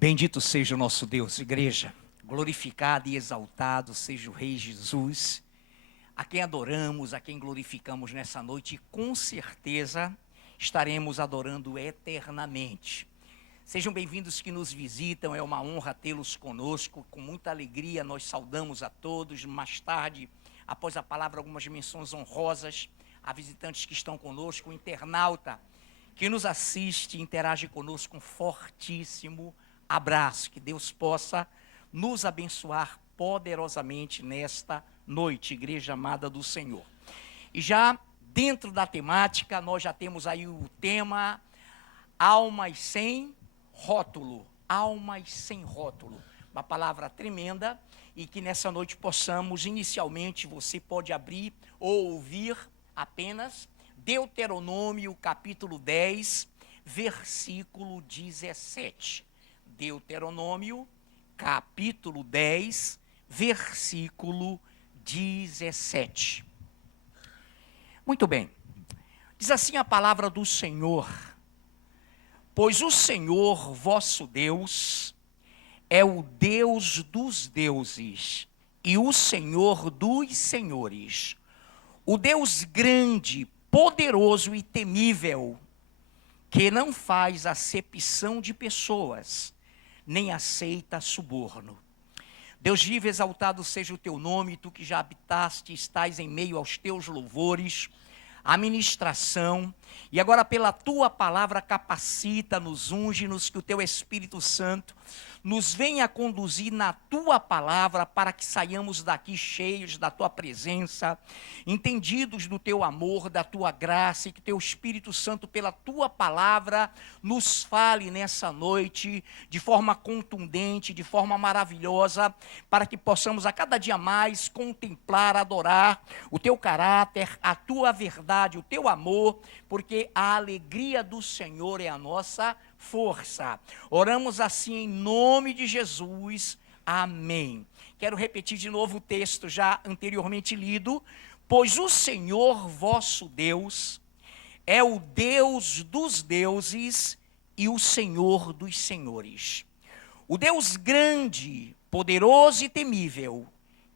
Bendito seja o nosso Deus, igreja. Glorificado e exaltado seja o Rei Jesus, a quem adoramos, a quem glorificamos nessa noite, e com certeza estaremos adorando eternamente. Sejam bem-vindos que nos visitam, é uma honra tê-los conosco, com muita alegria nós saudamos a todos. Mais tarde, após a palavra, algumas menções honrosas a visitantes que estão conosco, o internauta que nos assiste e interage conosco, um fortíssimo abraço, que Deus possa nos abençoar poderosamente nesta noite, igreja amada do Senhor. E já dentro da temática, nós já temos aí o tema Almas sem rótulo, almas sem rótulo, uma palavra tremenda, e que nessa noite possamos, inicialmente, você pode abrir ou ouvir apenas Deuteronômio capítulo 10, versículo 17. Deuteronômio, capítulo 10, versículo 17. Muito bem. Diz assim a palavra do Senhor: pois o Senhor vosso Deus é o Deus dos deuses e o Senhor dos senhores, o Deus grande, poderoso e temível, que não faz acepção de pessoas, nem aceita suborno. Deus vivo, exaltado seja o teu nome, tu que já habitaste, estás em meio aos teus louvores, a ministração, e agora pela tua palavra capacita-nos, unge-nos, que o teu Espírito Santo nos venha conduzir na tua palavra, para que saiamos daqui cheios da tua presença, entendidos do teu amor, da tua graça, e que teu Espírito Santo, pela tua palavra, nos fale nessa noite, de forma contundente, de forma maravilhosa, para que possamos a cada dia mais contemplar, adorar o teu caráter, a tua verdade, o teu amor, porque a alegria do Senhor é a nossa força. Oramos assim em nome de Jesus. Amém. Quero repetir de novo o texto já anteriormente lido. Pois o Senhor vosso Deus é o Deus dos deuses e o Senhor dos senhores. O Deus grande, poderoso e temível,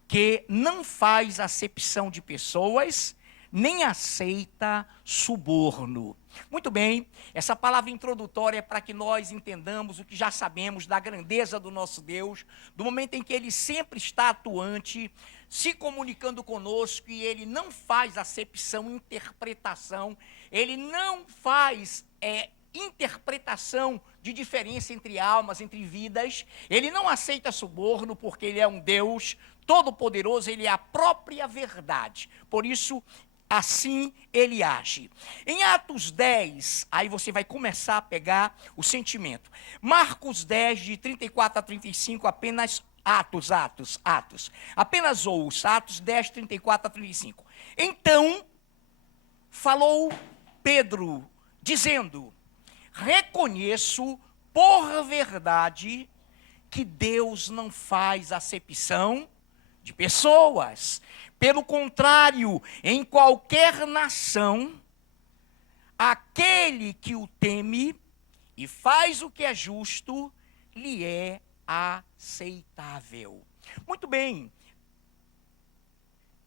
que não faz acepção de pessoas, nem aceita suborno. Muito bem, essa palavra introdutória é para que nós entendamos o que já sabemos da grandeza do nosso Deus, do momento em que Ele sempre está atuante, se comunicando conosco, e Ele não faz acepção, interpretação, Ele não faz interpretação de diferença entre almas, entre vidas. Ele não aceita suborno, porque Ele é um Deus todo-poderoso, Ele é a própria verdade. Por isso, assim ele age. Em Atos 10, aí você vai começar a pegar o sentimento. Marcos 10, de 34 a 35, apenas Atos. Apenas ouça, Atos 10, 34 a 35. Então, falou Pedro, dizendo: reconheço por verdade que Deus não faz acepção de pessoas. Pelo contrário, em qualquer nação, aquele que o teme e faz o que é justo, lhe é aceitável. Muito bem.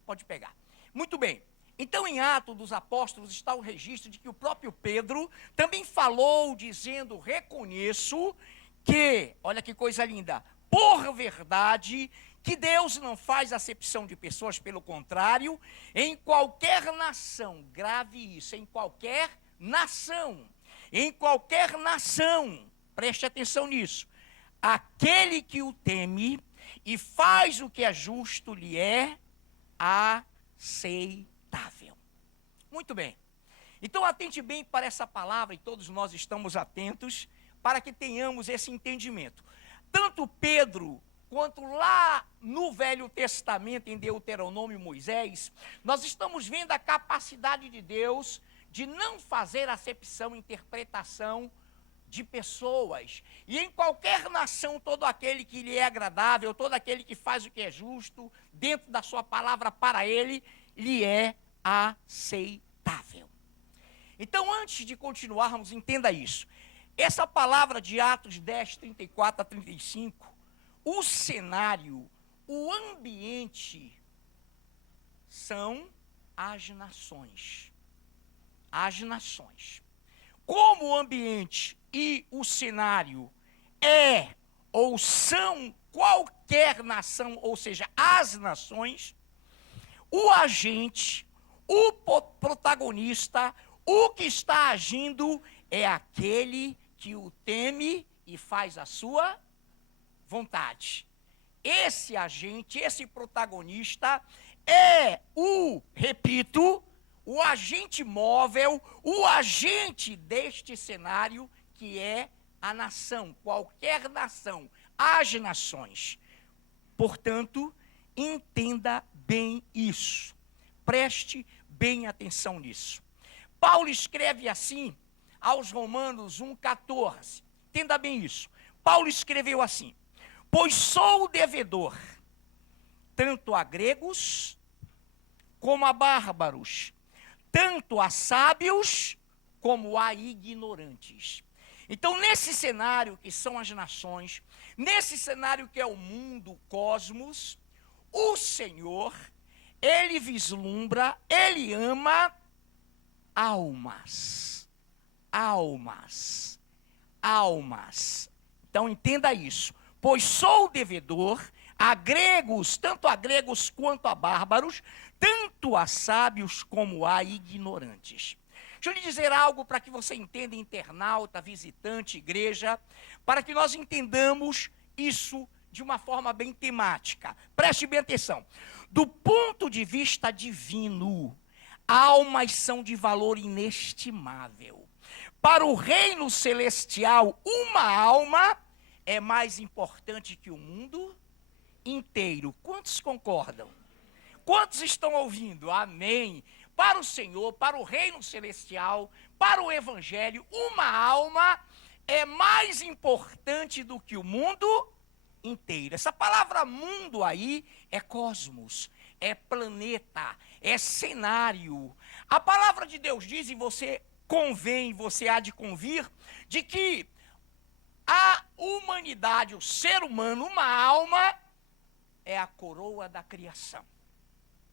Pode pegar. Muito bem. Então, em Atos dos Apóstolos está o registro de que o próprio Pedro também falou, dizendo: reconheço que, olha que coisa linda, por verdade, que Deus não faz acepção de pessoas, pelo contrário, em qualquer nação, grave isso, em qualquer nação, preste atenção nisso, aquele que o teme e faz o que é justo, lhe é aceitável. Muito bem. Então atente bem para essa palavra, e todos nós estamos atentos, para que tenhamos esse entendimento. Tanto Pedro quanto lá no Velho Testamento, em Deuteronômio e Moisés, nós estamos vendo a capacidade de Deus de não fazer acepção, interpretação de pessoas. E em qualquer nação, todo aquele que lhe é agradável, todo aquele que faz o que é justo, dentro da sua palavra para ele, lhe é aceitável. Então, antes de continuarmos, entenda isso. essa palavra de Atos 10, 34 a 35, o cenário, o ambiente são as nações. As nações. Como o ambiente e o cenário é ou são qualquer nação, ou seja, as nações, o agente, o protagonista, o que está agindo é aquele que o teme e faz a sua vontade. Esse agente, esse protagonista é repito, o agente móvel, o agente deste cenário, que é a nação, qualquer nação, as nações. Portanto, entenda bem isso. Preste bem atenção nisso. Paulo escreve assim aos Romanos 1,14. Entenda bem isso. Paulo escreveu assim: pois sou devedor, tanto a gregos como a bárbaros, tanto a sábios como a ignorantes. Então, nesse cenário que são as nações, nesse cenário que é o mundo, o cosmos, o Senhor, Ele vislumbra, Ele ama almas. Almas. Almas. Então, entenda isso. Pois sou devedor a gregos, tanto a gregos quanto a bárbaros, tanto a sábios como a ignorantes. Deixa eu lhe dizer algo para que você entenda, internauta, visitante, igreja, para que nós entendamos isso de uma forma bem temática. Preste bem atenção. Do ponto de vista divino, almas são de valor inestimável. Para o reino celestial, uma alma é mais importante que o mundo inteiro. Quantos concordam? Quantos estão ouvindo? Amém. Para o Senhor, para o reino celestial, para o evangelho, uma alma é mais importante do que o mundo inteiro. Essa palavra mundo aí é cosmos, é planeta, é cenário. A palavra de Deus diz, e você há de convir, de que a humanidade, o ser humano, uma alma, é a coroa da criação.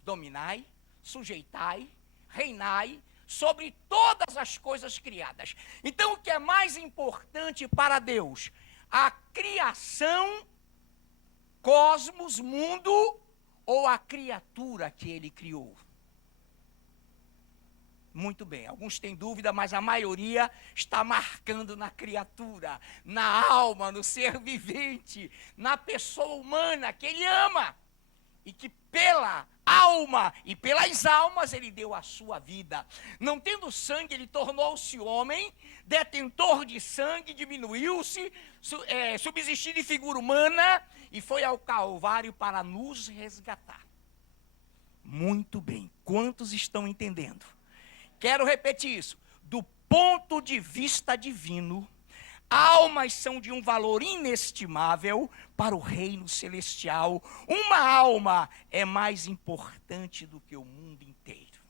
Dominai, sujeitai, reinai sobre todas as coisas criadas. Então, o que é mais importante para Deus? A criação, cosmos, mundo, ou a criatura que Ele criou? Muito bem, alguns têm dúvida, mas a maioria está marcando na criatura, na alma, no ser vivente, na pessoa humana que Ele ama. E que pela alma e pelas almas Ele deu a sua vida. Não tendo sangue, Ele tornou-se homem, detentor de sangue, diminuiu-se, subsistiu de figura humana e foi ao Calvário para nos resgatar. Muito bem, quantos estão entendendo? Quero repetir isso. Do ponto de vista divino, almas são de um valor inestimável para o reino celestial. Uma alma é mais importante do que o mundo inteiro.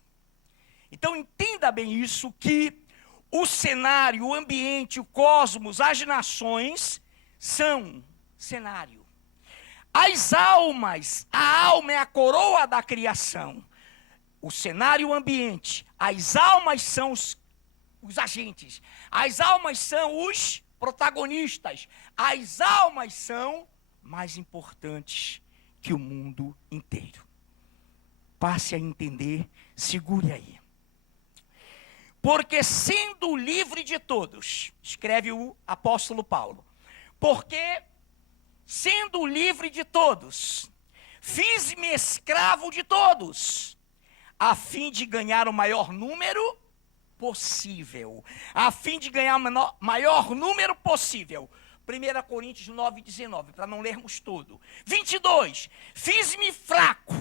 Então entenda bem isso, que o cenário, o ambiente, o cosmos, as nações são cenário. As almas, a alma é a coroa da criação. O cenário, o ambiente, as almas são os agentes. As almas são os protagonistas. As almas são mais importantes que o mundo inteiro. Passe a entender, segure aí. Porque sendo livre de todos, escreve o apóstolo Paulo, porque sendo livre de todos, fiz-me escravo de todos, a fim de ganhar o maior número possível. A fim de ganhar o maior número possível. 1 Coríntios 9, 19, para não lermos tudo. 22, fiz-me fraco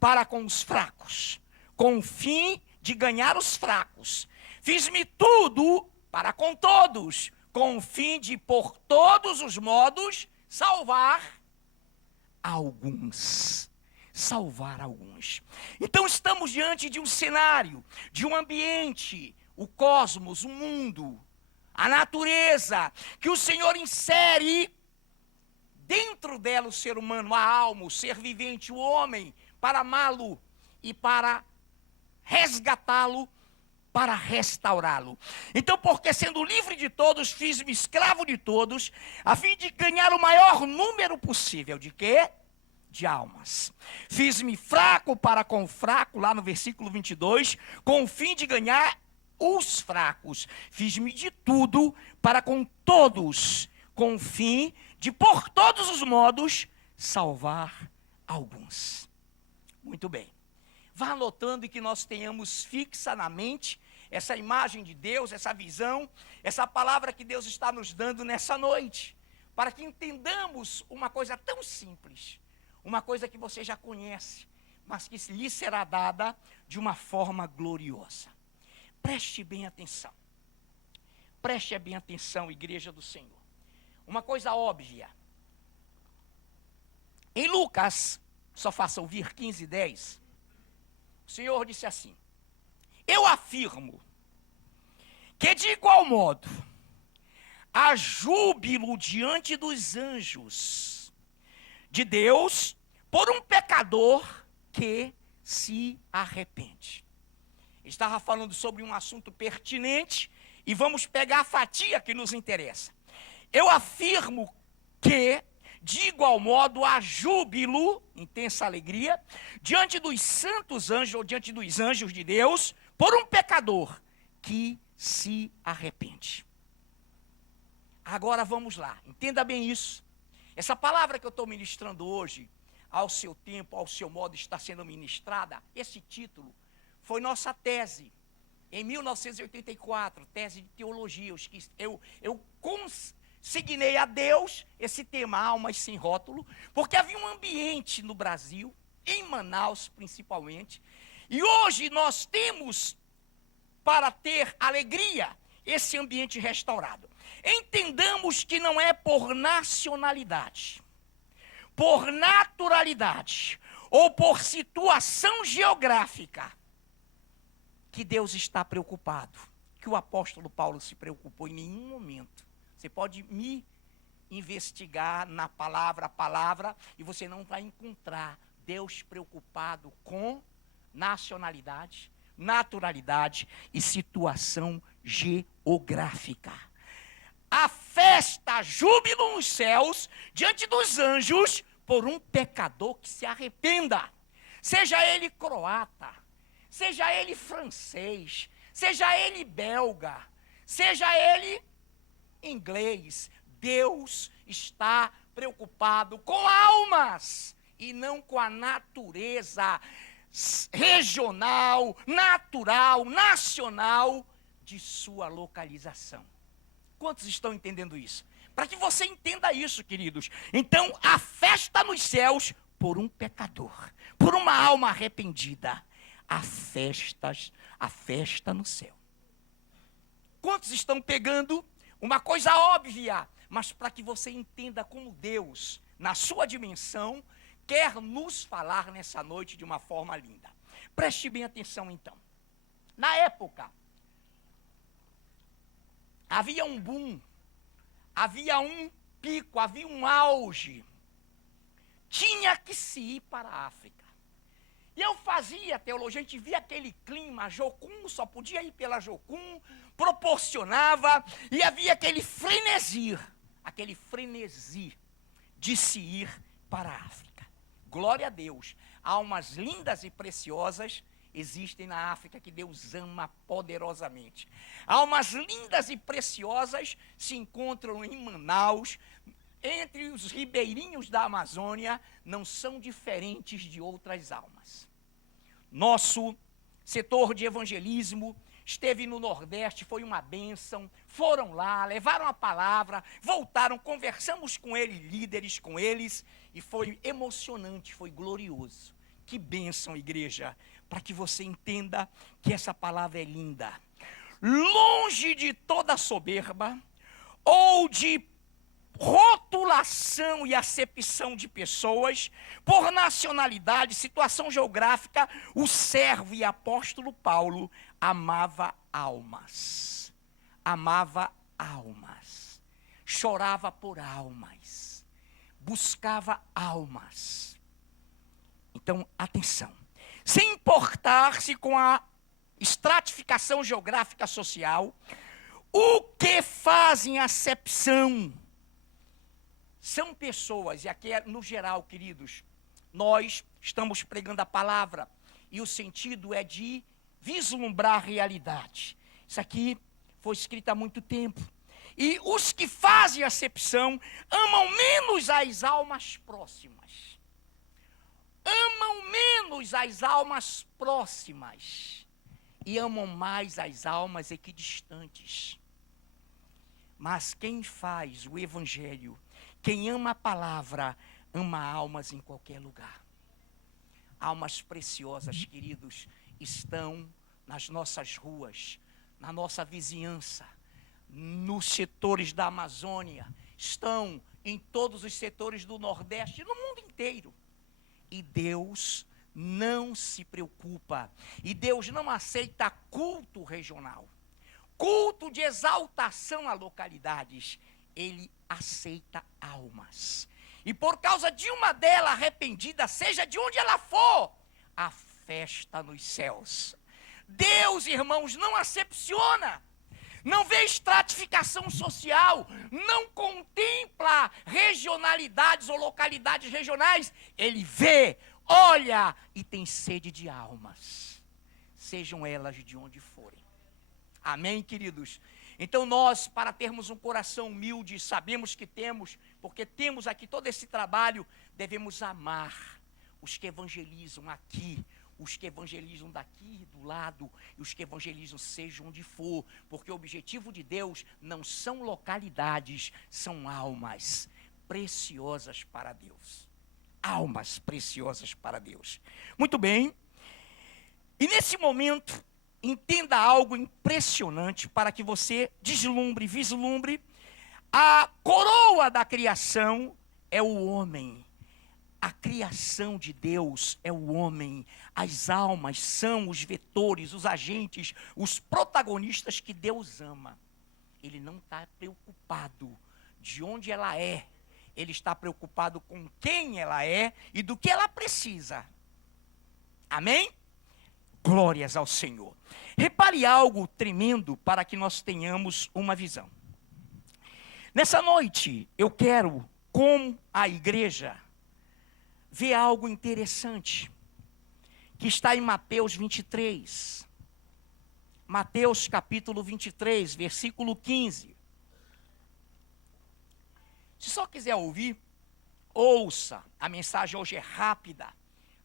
para com os fracos, com o fim de ganhar os fracos. Fiz-me tudo para com todos, com o fim de, por todos os modos, salvar alguns. Salvar alguns. Então estamos diante de um cenário, de um ambiente, o cosmos, o mundo, a natureza, que o Senhor insere dentro dela o ser humano, a alma, o ser vivente, o homem, para amá-lo e para resgatá-lo, para restaurá-lo. Então, porque sendo livre de todos, fiz-me escravo de todos, a fim de ganhar o maior número possível. De quê? De almas. Fiz-me fraco para com o fraco, lá no versículo 22, com o fim de ganhar os fracos. Fiz-me de tudo para com todos, com o fim de, por todos os modos, salvar alguns. Muito bem. Vá anotando e que nós tenhamos fixa na mente essa imagem de Deus, essa visão, essa palavra que Deus está nos dando nessa noite, para que entendamos uma coisa tão simples, uma coisa que você já conhece, mas que lhe será dada de uma forma gloriosa. Preste bem atenção. Preste bem atenção, igreja do Senhor. Uma coisa óbvia. Em Lucas, só faça ouvir 15:10, o Senhor disse assim: eu afirmo que de igual modo há júbilo diante dos anjos de Deus por um pecador que se arrepende. Estava falando sobre um assunto pertinente e vamos pegar a fatia que nos interessa. Eu afirmo que de igual modo há júbilo, intensa alegria, diante dos santos anjos ou diante dos anjos de Deus, por um pecador que se arrepende. Agora vamos lá, entenda bem isso. Essa palavra que eu estou ministrando hoje, ao seu tempo, ao seu modo, está sendo ministrada, esse título foi nossa tese, em 1984, tese de teologia. Eu consignei a Deus esse tema, Almas Sem Rótulo, porque havia um ambiente no Brasil, em Manaus principalmente, e hoje nós temos, para ter alegria, esse ambiente restaurado. Entendamos que não é por nacionalidade, por naturalidade, ou por situação geográfica, que Deus está preocupado, que o apóstolo Paulo se preocupou em nenhum momento. Você pode me investigar na palavra a palavra e você não vai encontrar Deus preocupado com nacionalidade, naturalidade e situação geográfica. A festa, júbilo nos céus, diante dos anjos, por um pecador que se arrependa. Seja ele croata, seja ele francês, seja ele belga, seja ele inglês, Deus está preocupado com almas e não com a natureza regional, natural, nacional de sua localização. Quantos estão entendendo isso? Para que você entenda isso, queridos. Então, a festa nos céus por um pecador, por uma alma arrependida. A festa no céu. Quantos estão pegando uma coisa óbvia, mas para que você entenda como Deus, na sua dimensão, quer nos falar nessa noite de uma forma linda. Preste bem atenção então. Na época, havia um boom, havia um pico, havia um auge. Tinha que se ir para a África. E eu fazia teologia, a gente via aquele clima, Jocum, só podia ir pela Jocum, proporcionava, e havia aquele frenesi de se ir para a África. Glória a Deus, almas lindas e preciosas existem na África que Deus ama poderosamente. Almas lindas e preciosas se encontram em Manaus, entre os ribeirinhos da Amazônia, não são diferentes de outras almas. Nosso setor de evangelismo esteve no Nordeste, foi uma bênção, foram lá, levaram a palavra, voltaram, conversamos com eles, líderes com eles, e foi emocionante, foi glorioso. Que bênção, igreja, para que você entenda que essa palavra é linda. Longe de toda soberba, ou de rotulação e acepção de pessoas, por nacionalidade, situação geográfica, o servo e apóstolo Paulo amava almas. Amava almas, chorava por almas, buscava almas. Então, atenção, sem importar-se com a estratificação geográfica social, o que fazem acepção são pessoas, e aqui é no geral, queridos, nós estamos pregando a palavra, e o sentido é de vislumbrar a realidade. Isso aqui foi escrito há muito tempo. E os que fazem acepção amam menos as almas próximas. Amam menos as almas próximas. E amam mais as almas equidistantes. Mas quem faz o evangelho, quem ama a palavra, ama almas em qualquer lugar. Almas preciosas, queridos, estão nas nossas ruas, na nossa vizinhança, nos setores da Amazônia, estão em todos os setores do Nordeste, no mundo inteiro. E Deus não se preocupa, e Deus não aceita culto regional, culto de exaltação a localidades. Ele aceita almas. E por causa de uma delas arrependida, seja de onde ela for, a festa nos céus. Deus, irmãos, não acepciona, não vê estratificação social, não contempla regionalidades ou localidades regionais. Ele vê, olha e tem sede de almas, sejam elas de onde forem. Amém, queridos? Então nós, para termos um coração humilde, sabemos que temos, porque temos aqui todo esse trabalho, devemos amar os que evangelizam aqui, os que evangelizam daqui, do lado, e os que evangelizam seja onde for, porque o objetivo de Deus não são localidades, são almas preciosas para Deus. Almas preciosas para Deus. Muito bem. E nesse momento, entenda algo impressionante para que você vislumbre. A coroa da criação é o homem. A criação de Deus é o homem. As almas são os vetores, os agentes, os protagonistas que Deus ama. Ele não está preocupado de onde ela é. Ele está preocupado com quem ela é e do que ela precisa. Amém? Glórias ao Senhor. Repare algo tremendo para que nós tenhamos uma visão. Nessa noite, eu quero, com a igreja, ver algo interessante, que está em Mateus 23. Mateus capítulo 23, versículo 15. Se só quiser ouvir, ouça. A mensagem hoje é rápida.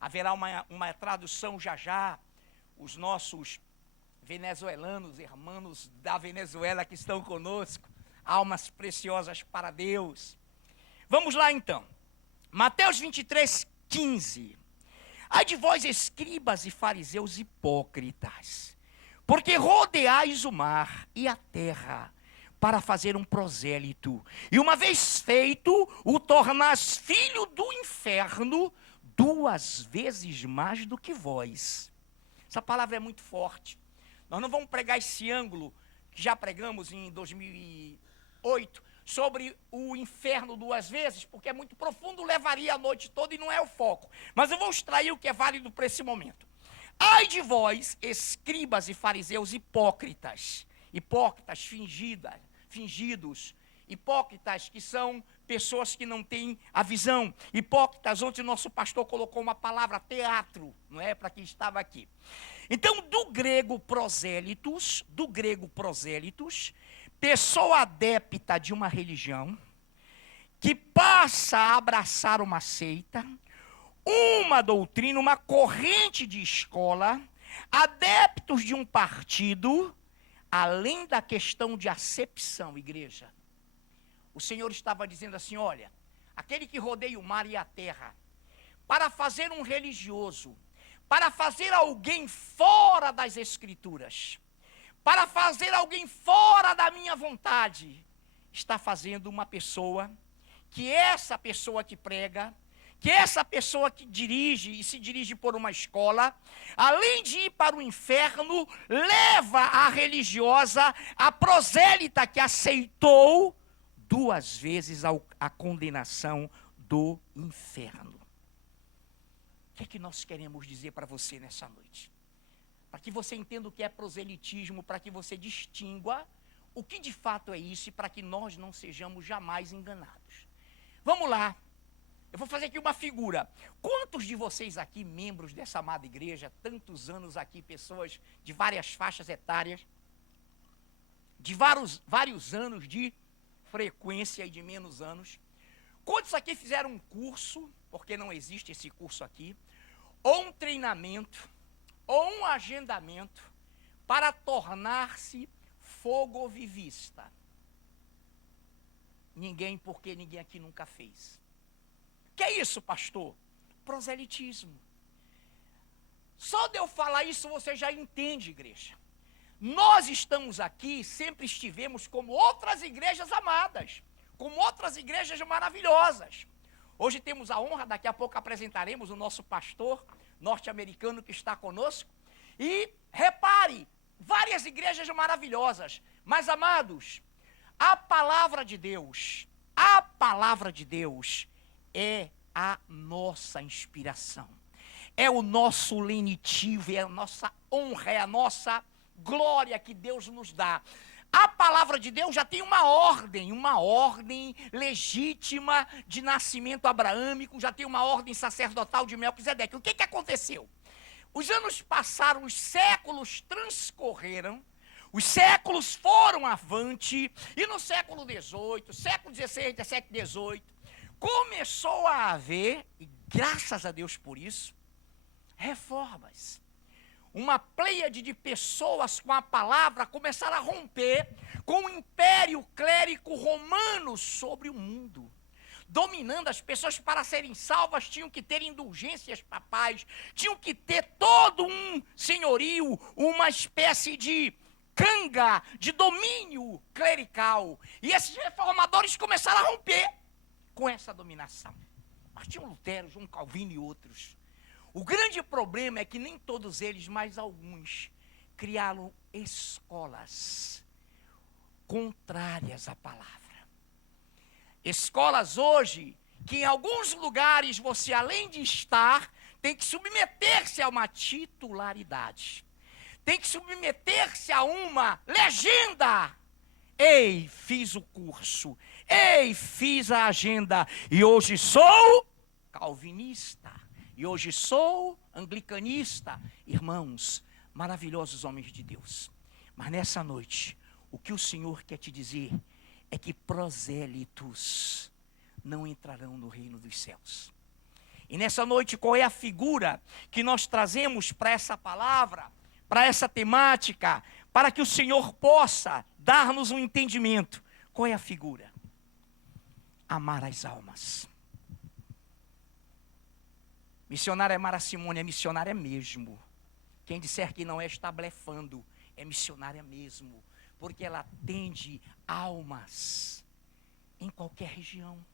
Haverá uma tradução já. Os nossos venezuelanos, irmãos da Venezuela que estão conosco, almas preciosas para Deus. Vamos lá então. Mateus 23, 15. Ai de vós, escribas e fariseus hipócritas, porque rodeais o mar e a terra para fazer um prosélito, e uma vez feito, o tornais filho do inferno 2 vezes mais do que vós. Essa palavra é muito forte. Nós não vamos pregar esse ângulo que já pregamos em 2008 sobre o inferno 2 vezes, porque é muito profundo, levaria a noite toda e não é o foco. Mas eu vou extrair o que é válido para esse momento. Ai de vós, escribas e fariseus hipócritas fingidos, hipócritas que são pessoas que não têm a visão, hipócritas, onde o nosso pastor colocou uma palavra, teatro, não é? Para quem estava aqui. Então, do grego prosélitos, pessoa adepta de uma religião, que passa a abraçar uma seita, uma doutrina, uma corrente de escola, adeptos de um partido, além da questão de acepção, igreja. O Senhor estava dizendo assim, olha, aquele que rodeia o mar e a terra, para fazer um religioso, para fazer alguém fora das Escrituras, para fazer alguém fora da minha vontade, está fazendo uma pessoa, que essa pessoa que prega, que essa pessoa que dirige e se dirige por uma escola, além de ir para o inferno, leva a religiosa, a prosélita que aceitou 2 vezes a condenação do inferno. O que é que nós queremos dizer para você nessa noite? Para que você entenda o que é proselitismo, para que você distingua o que de fato é isso e para que nós não sejamos jamais enganados. Vamos lá. Eu vou fazer aqui uma figura. Quantos de vocês aqui, membros dessa amada igreja, tantos anos aqui, pessoas de várias faixas etárias, de vários anos de frequência e de menos anos, quantos aqui fizeram um curso, porque não existe esse curso aqui, ou um treinamento, ou um agendamento para tornar-se fogovivista? Ninguém, porque ninguém aqui nunca fez. Que é isso, pastor? Proselitismo. Só de eu falar isso você já entende, igreja. Nós estamos aqui, sempre estivemos como outras igrejas amadas, como outras igrejas maravilhosas. Hoje temos a honra, daqui a pouco apresentaremos o nosso pastor norte-americano que está conosco. E repare, várias igrejas maravilhosas, mas amados, a palavra de Deus é a nossa inspiração, é o nosso lenitivo, é a nossa honra, é a nossa glória que Deus nos dá. A palavra de Deus já tem uma ordem legítima de nascimento abraâmico, já tem uma ordem sacerdotal de Melquisedeque. O que aconteceu? Os anos passaram, os séculos transcorreram, os séculos foram avante, e no século XVIII, século XVI, XVII, XVIII, começou a haver, e graças a Deus por isso, reformas. Uma pleiade de pessoas com a palavra começaram a romper com o império clérico romano sobre o mundo. Dominando as pessoas, para serem salvas, tinham que ter indulgências papais, tinham que ter todo um senhorio, uma espécie de canga, de domínio clerical. E esses reformadores começaram a romper com essa dominação. Martinho Lutero, João Calvino e outros. O grande problema é que nem todos eles, mas alguns, criaram escolas contrárias à palavra. Escolas hoje, que em alguns lugares você, além de estar, tem que submeter-se a uma titularidade. Tem que submeter-se a uma legenda. Ei, fiz o curso. Ei, fiz a agenda. E hoje sou calvinista. E hoje sou anglicanista. Irmãos, maravilhosos homens de Deus. Mas nessa noite, o que o Senhor quer te dizer é que prosélitos não entrarão no reino dos céus. E nessa noite, qual é a figura que nós trazemos para essa palavra, para essa temática, para que o Senhor possa dar-nos um entendimento? Qual é a figura? Amar as almas. Missionária Mara Simone é missionária mesmo. Quem disser que não é, está blefando. É missionária mesmo. Porque ela atende almas em qualquer região.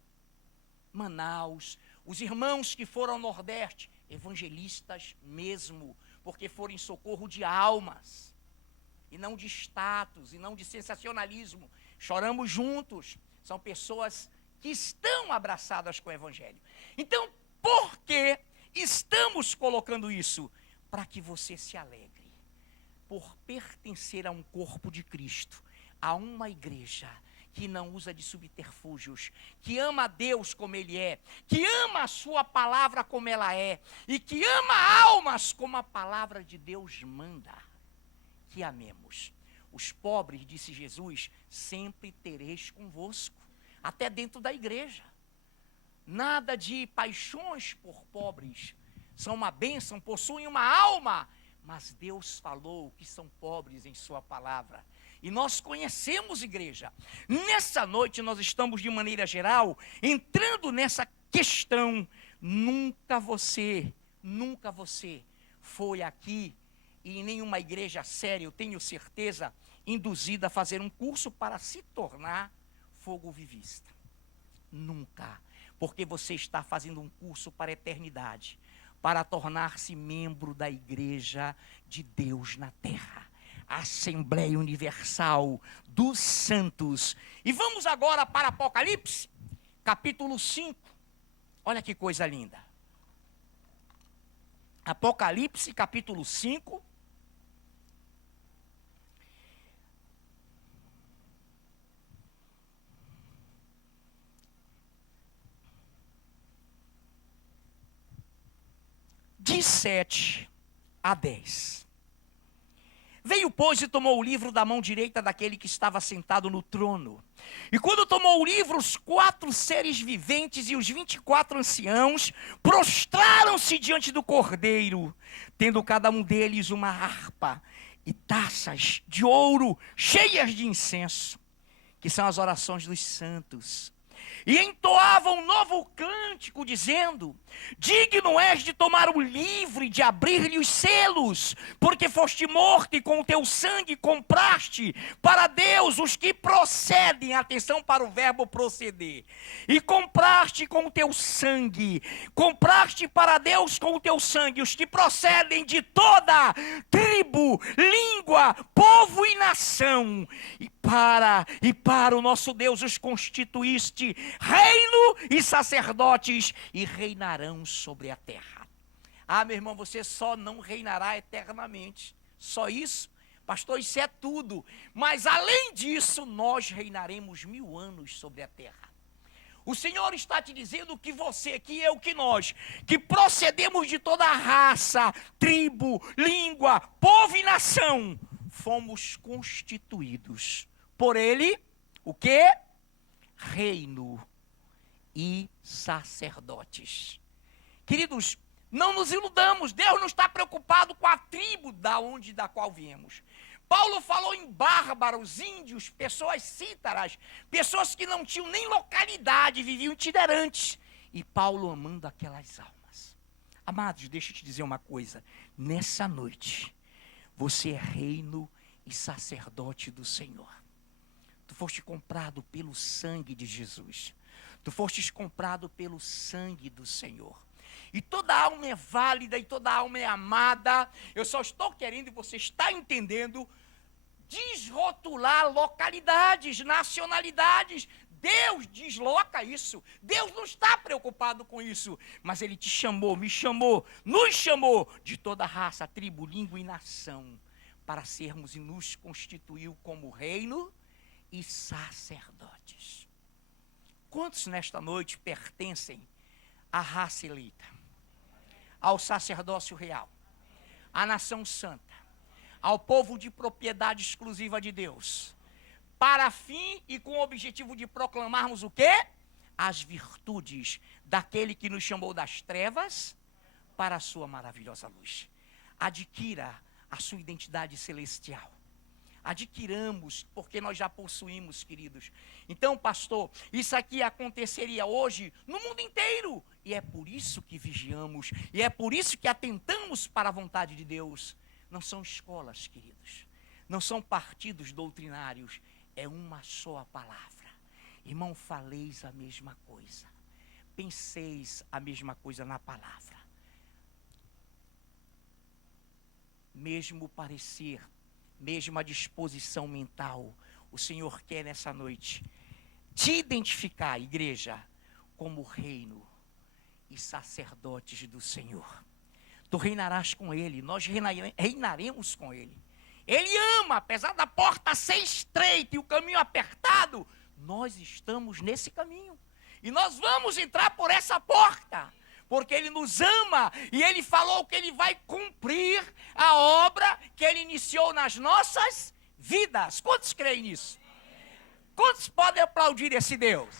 Manaus, os irmãos que foram ao Nordeste, evangelistas mesmo, porque foram em socorro de almas, e não de status, e não de sensacionalismo. Choramos juntos, são pessoas que estão abraçadas com o Evangelho. Então, por que estamos colocando isso? Para que você se alegre por pertencer a um corpo de Cristo, a uma igreja que não usa de subterfúgios, que ama a Deus como Ele é, que ama a sua palavra como ela é, e que ama almas como a palavra de Deus manda que amemos. Os pobres, disse Jesus, sempre tereis convosco, até dentro da igreja. Nada de paixões por pobres, são uma bênção, possuem uma alma, mas Deus falou que são pobres em sua palavra. E nós conhecemos, igreja. Nessa noite nós estamos, de maneira geral, entrando nessa questão. Nunca você foi aqui, e em nenhuma igreja séria, eu tenho certeza, induzida a fazer um curso para se tornar fogovivista. Nunca. porque você está fazendo um curso para a eternidade, para tornar-se membro da igreja de Deus na terra, a Assembleia Universal dos Santos. E vamos agora para Apocalipse, capítulo 5. Olha que coisa linda. Apocalipse, capítulo 5. De 7 a 10. Veio, pois, e tomou o livro da mão direita daquele que estava sentado no trono. E quando tomou o livro, os 4 seres viventes e os 24 anciãos prostraram-se diante do Cordeiro, tendo cada um deles uma harpa e taças de ouro cheias de incenso, que são as orações dos santos. E entoavam um novo cântico, dizendo: digno és de tomar o livro e de abrir-lhe os selos, porque foste morto e com o teu sangue compraste para Deus os que procedem, atenção para o verbo proceder, e compraste com o teu sangue, compraste para Deus com o teu sangue os que procedem de toda tribo, língua, povo e nação, e para o nosso Deus os constituíste reino e sacerdotes, e reinarão sobre a terra. Ah, meu irmão, você só não reinará eternamente. Só isso? Pastor, isso é tudo. Mas além disso, nós reinaremos 1000 anos sobre a terra. O Senhor está te dizendo que você, que eu, que nós, que procedemos de toda raça, tribo, língua, povo e nação, fomos constituídos por Ele, o quê? Reino e sacerdotes. Queridos, não nos iludamos, Deus não está preocupado com a tribo da qual viemos. Paulo falou em bárbaros, índios, pessoas cítaras, pessoas que não tinham nem localidade, viviam itinerantes. E Paulo amando aquelas almas. Amados, deixa eu te dizer uma coisa. Nessa noite, você é reino e sacerdote do Senhor. Tu foste comprado pelo sangue de Jesus. Tu fostes comprado pelo sangue do Senhor. E toda alma é válida e toda alma é amada. Eu só estou querendo, e você está entendendo, desrotular localidades, nacionalidades. Deus desloca isso. Deus não está preocupado com isso. Mas Ele te chamou, me chamou, nos chamou de toda raça, tribo, língua e nação, para sermos e nos constituiu como reino e sacerdotes. Quantos nesta noite pertencem à raça eleita, ao sacerdócio real, à nação santa, ao povo de propriedade exclusiva de Deus, para fim e com o objetivo de proclamarmos o quê? As virtudes daquele que nos chamou das trevas para a sua maravilhosa luz. Adquira a sua identidade celestial. Adquiramos, porque nós já possuímos, queridos. Então, pastor, isso aqui aconteceria hoje no mundo inteiro. E é por isso que vigiamos. E é por isso que atentamos para a vontade de Deus. Não são escolas, queridos. Não são partidos doutrinários. É uma só a palavra. Irmão, faleis a mesma coisa. Penseis a mesma coisa na palavra. Mesmo parecer, mesma disposição mental, o Senhor quer nessa noite te identificar, igreja, como reino e sacerdotes do Senhor. Tu reinarás com Ele, nós reinaremos com Ele. Ele ama, apesar da porta ser estreita e o caminho apertado, nós estamos nesse caminho. E nós vamos entrar por essa porta, porque Ele nos ama e Ele falou que Ele vai cumprir a obra que Ele iniciou nas nossas vidas. Quantos creem nisso? Quantos podem aplaudir esse Deus?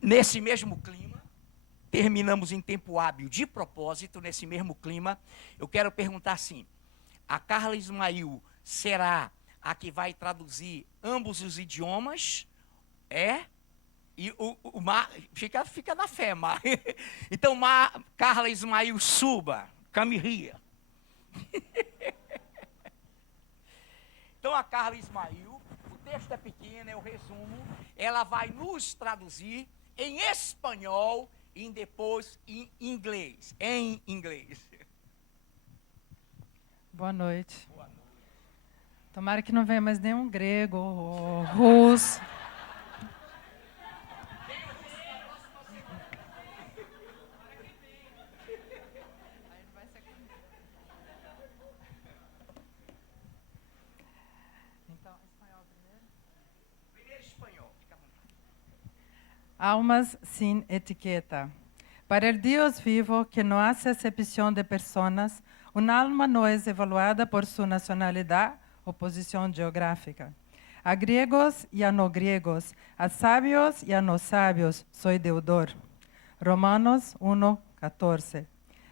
Nesse mesmo clima, terminamos em tempo hábil de propósito, nesse mesmo clima, eu quero perguntar assim, a Carla Ismail será a que vai traduzir ambos os idiomas? É? E o Mar, fica na fé, Mar. Então, Carla Ismail, suba, come here. Então a Carla Ismail, o texto é pequeno, é o resumo, ela vai nos traduzir em espanhol e depois em inglês. Boa noite. Tomara que não venha mais nenhum grego ou russo. Almas sin etiqueta. Para el Dios vivo, que no hace acepción de personas, un alma no es evaluada por su nacionalidad o posición geográfica. A griegos y a no griegos, a sabios y a no sabios, soy deudor. Romanos 1:14.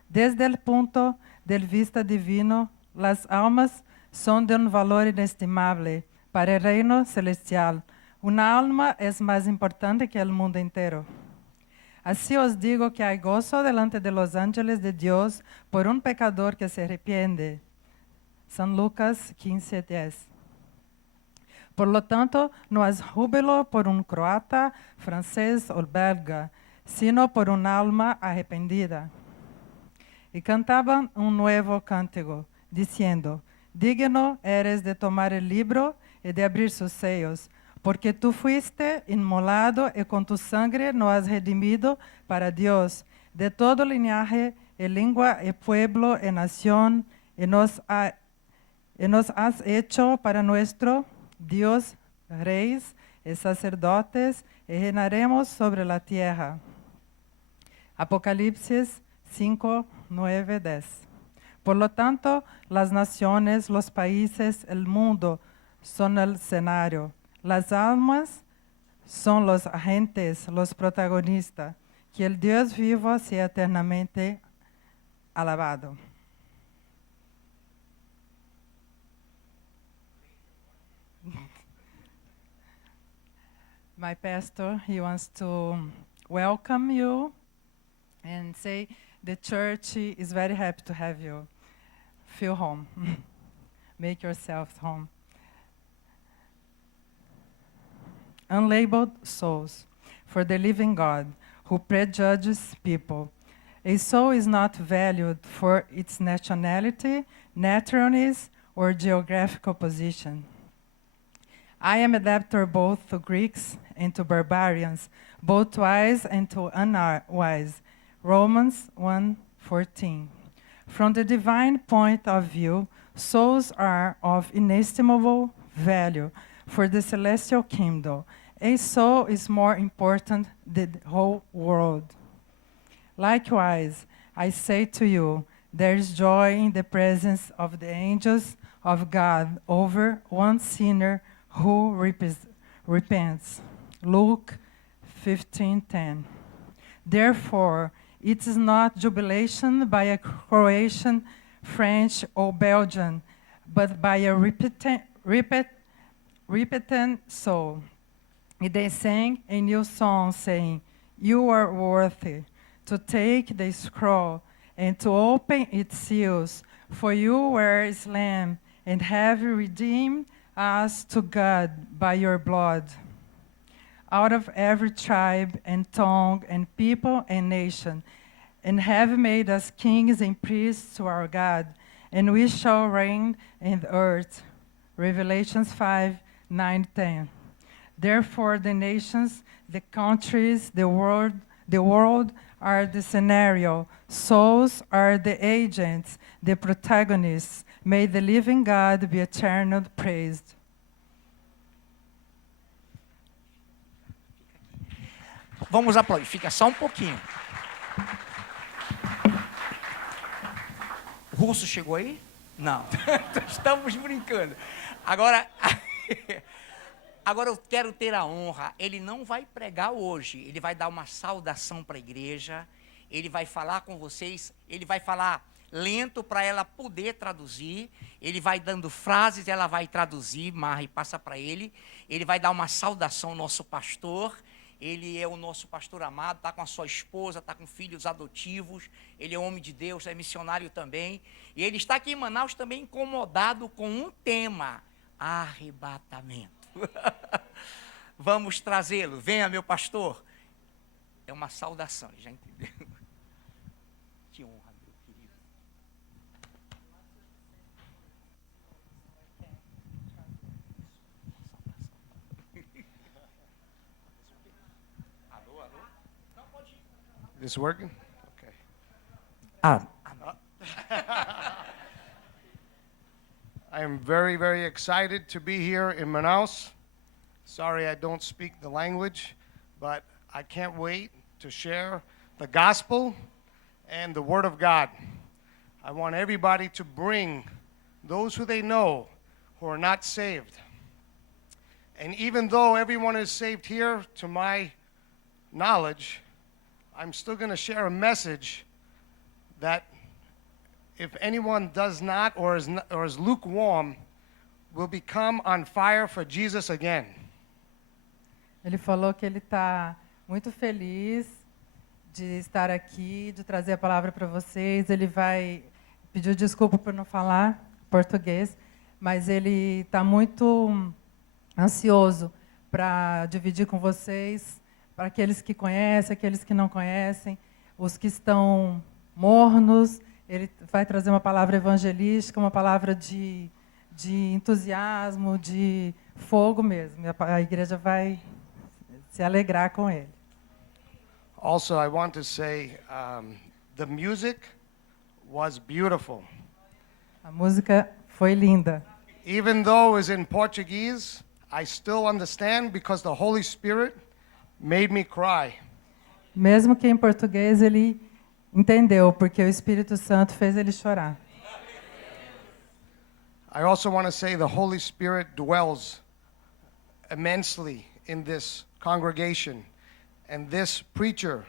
Desde el punto de vista divino, las almas son de un valor inestimable para el reino celestial. Una alma es más importante que el mundo entero. Así os digo que hay gozo delante de los ángeles de Dios por un pecador que se arrepiente. San Lucas 15:10. Por lo tanto, no es júbilo por un croata, francés o belga, sino por un alma arrepentida. Y cantaban un nuevo cántico, diciendo: digno eres de tomar el libro y de abrir sus sellos, porque tú fuiste inmolado y con tu sangre nos has redimido para Dios, de todo linaje y lengua y pueblo y nación, y nos has hecho para nuestro Dios reyes y sacerdotes, y reinaremos sobre la tierra. Apocalipsis 5:9-10. Por lo tanto, las naciones, los países, el mundo son el escenario. Las almas son los agentes, los protagonistas. Que el Dios vivo sea eternamente alabado. My pastor, he wants to welcome you and say the church is very happy to have you. Feel home. Make yourself home. Unlabeled souls for the living God who prejudges people. A soul is not valued for its nationality, naturalness, or geographical position. I am a debtor both to Greeks and to barbarians, both wise and to unwise. Romans 1:14. From the divine point of view, souls are of inestimable value for the celestial kingdom. A soul is more important than the whole world. Likewise, I say to you, there is joy in the presence of the angels of God over one sinner who repents. Luke 15:10. Therefore, it is not jubilation by a Croatian, French, or Belgian, but by a repentant soul. They sang a new song, saying, you are worthy to take the scroll and to open its seals, for you were slain and have redeemed us to God by your blood, out of every tribe and tongue and people and nation, and have made us kings and priests to our God, and we shall reign in the earth. Revelations 5:9-10. Therefore, the nations, the countries, the world are the scenario. Souls are the agents, the protagonists. May the living God be eternally praised. Vamos aplaudir, fica só um pouquinho. O russo chegou aí? Não, estamos brincando. Agora eu quero ter a honra, ele não vai pregar hoje, ele vai dar uma saudação para a igreja, ele vai falar com vocês, ele vai falar lento para ela poder traduzir, ele vai dando frases, ela vai traduzir, Marre, passa para ele vai dar uma saudação ao nosso pastor, ele é o nosso pastor amado, está com a sua esposa, está com filhos adotivos, ele é homem de Deus, é missionário também, e ele está aqui em Manaus também incomodado com um tema, arrebatamento. Vamos trazê-lo. Venha, meu pastor. É uma saudação, já entendeu? Que honra, meu querido. Alô, alô? Não, pode ir. This working? Okay. I am very, very excited to be here in Manaus. Sorry I don't speak the language, but I can't wait to share the gospel and the word of God. I want everybody to bring those who they know who are not saved. And even though everyone is saved here, to my knowledge, I'm still going to share a message that if anyone does not or is lukewarm, will become on fire for Jesus again. Ele falou que ele está muito feliz de estar aqui, de trazer a palavra para vocês. Ele vai pedir desculpa por não falar português, mas ele está muito ansioso para dividir com vocês, para aqueles que conhecem, aqueles que não conhecem, os que estão mornos. Ele vai trazer uma palavra evangelística, uma palavra de entusiasmo, de fogo mesmo. A igreja vai se alegrar com ele. Also, I want to say the music was beautiful. A música foi linda. Even though it's in Portuguese, I still understand because the Holy Spirit made me cry. Mesmo que em português ele entendeu, porque o Espírito Santo fez ele chorar. I also want to say the Holy Spirit dwells immensely in this congregation. And this preacher,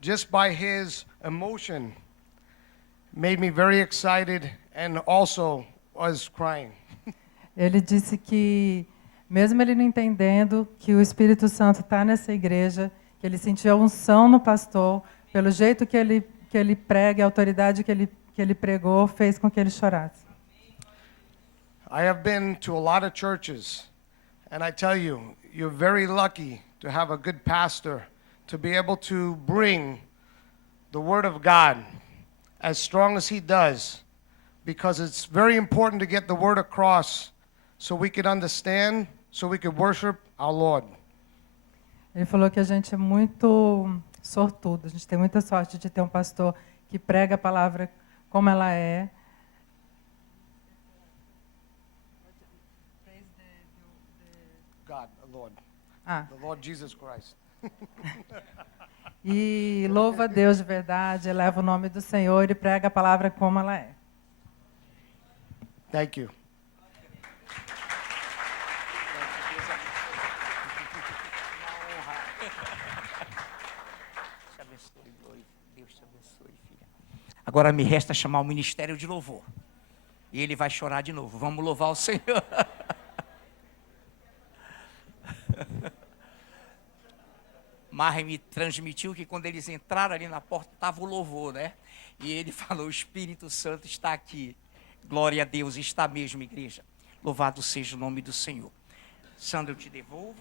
just by his emotion, made me very excited and also was crying. Ele disse que, mesmo ele não entendendo, que o Espírito Santo está nessa igreja, que ele sentiu a unção no pastor, pelo jeito que ele prega, a autoridade que ele pregou, fez com que ele chorasse. I have been to a lot of churches, and I tell you, you're very lucky to have a good pastor to be able to bring the Word of God as strong as he does, because it's very important to get the Word across so we could understand, so we could worship our Lord. Ele falou que a gente é muito sortudo, a gente tem muita sorte de ter um pastor que prega a palavra como ela é. God, the Lord. Ah, The Lord Jesus Christ. e louva a Deus de verdade, eleva o nome do Senhor e prega a palavra como ela é. Thank you. Te abençoe, Deus te abençoe, filha. Agora me resta chamar o ministério de louvor. E ele vai chorar de novo. Vamos louvar o Senhor. Marre me transmitiu que quando eles entraram ali na porta, estava o louvor, né? E ele falou, o Espírito Santo está aqui. Glória a Deus, está mesmo, igreja. Louvado seja o nome do Senhor. Sandra, eu te devolvo.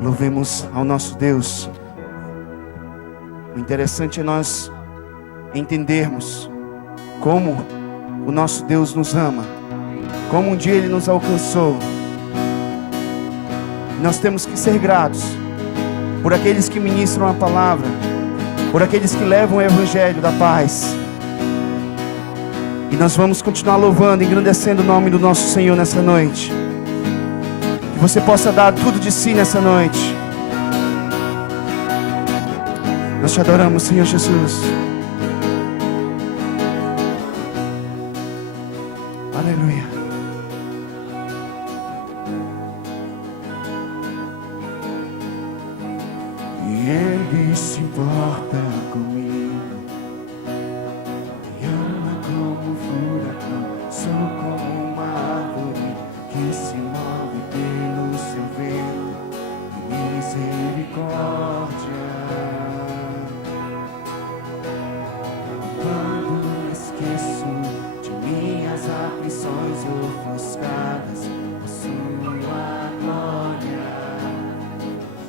Louvemos ao nosso Deus. O interessante é nós entendermos como o nosso Deus nos ama, como um dia Ele nos alcançou. Nós temos que ser gratos por aqueles que ministram a palavra, por aqueles que levam o Evangelho da paz. E nós vamos continuar louvando, engrandecendo o nome do nosso Senhor nessa noite. Que você possa dar tudo de si nessa noite. Nós te adoramos, Senhor Jesus. Aleluia. Ele se importa comigo, me ama como um furacão, sou como uma árvore que se move pelo seu vento e misericórdia. Quando esqueço de minhas aflições ofuscadas por sua glória,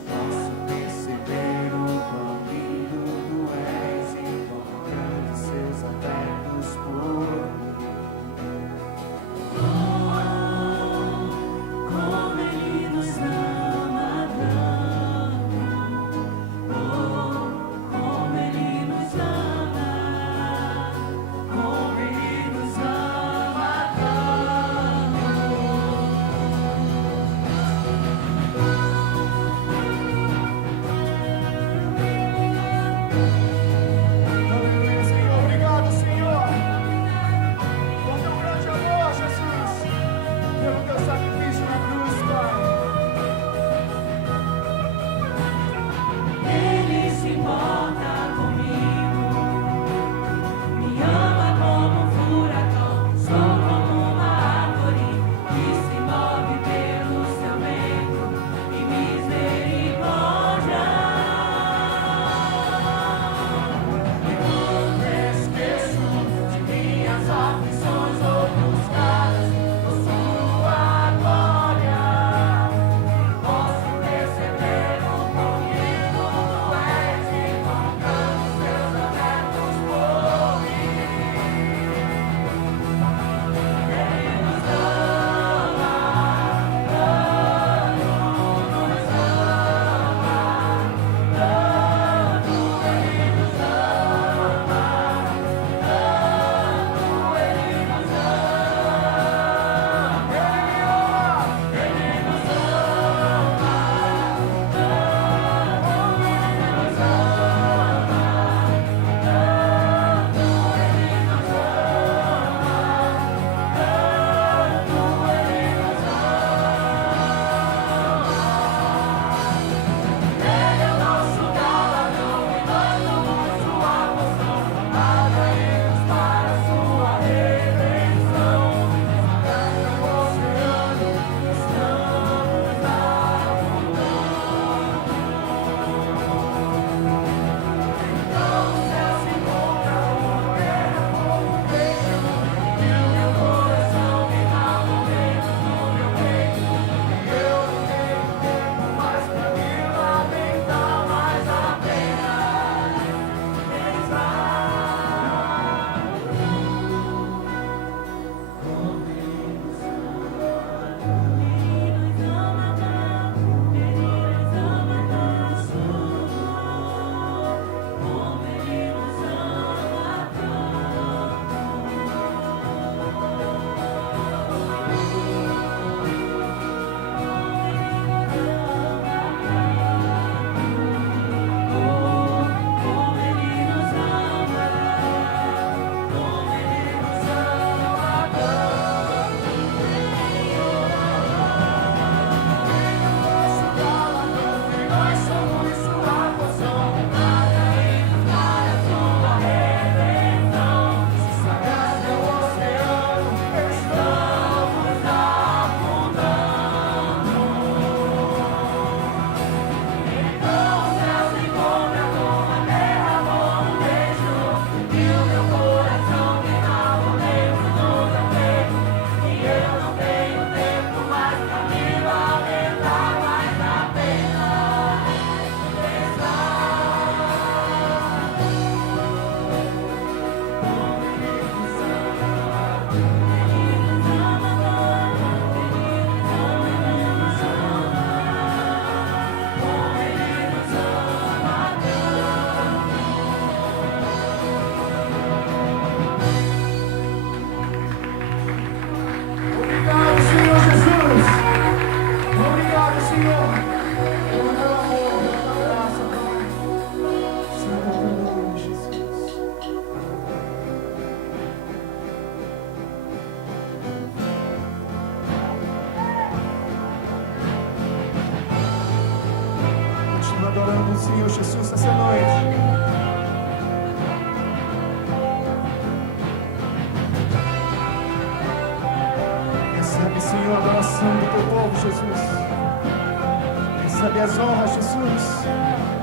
posso perceber o quão lindo tu és e quão grandes seus afetos por mim. Como Ele nos ama tanto, como Ele nos ama, como Ele nos ama tanto. Aleluia, Senhor. Obrigado, Senhor, por teu grande amor, Jesus, pelo teu sacrifício na cruz, Pai. Ele se importa comigo, me ama como um furacão, sou como uma árvore que se move pelo seu vento e misericórdia. E quando esqueço de minhas aflições ofuscadas por sua glória, adorando o Senhor Jesus essa noite. Recebe, Senhor, a adoração do teu povo, Jesus. Recebe as honras, Jesus.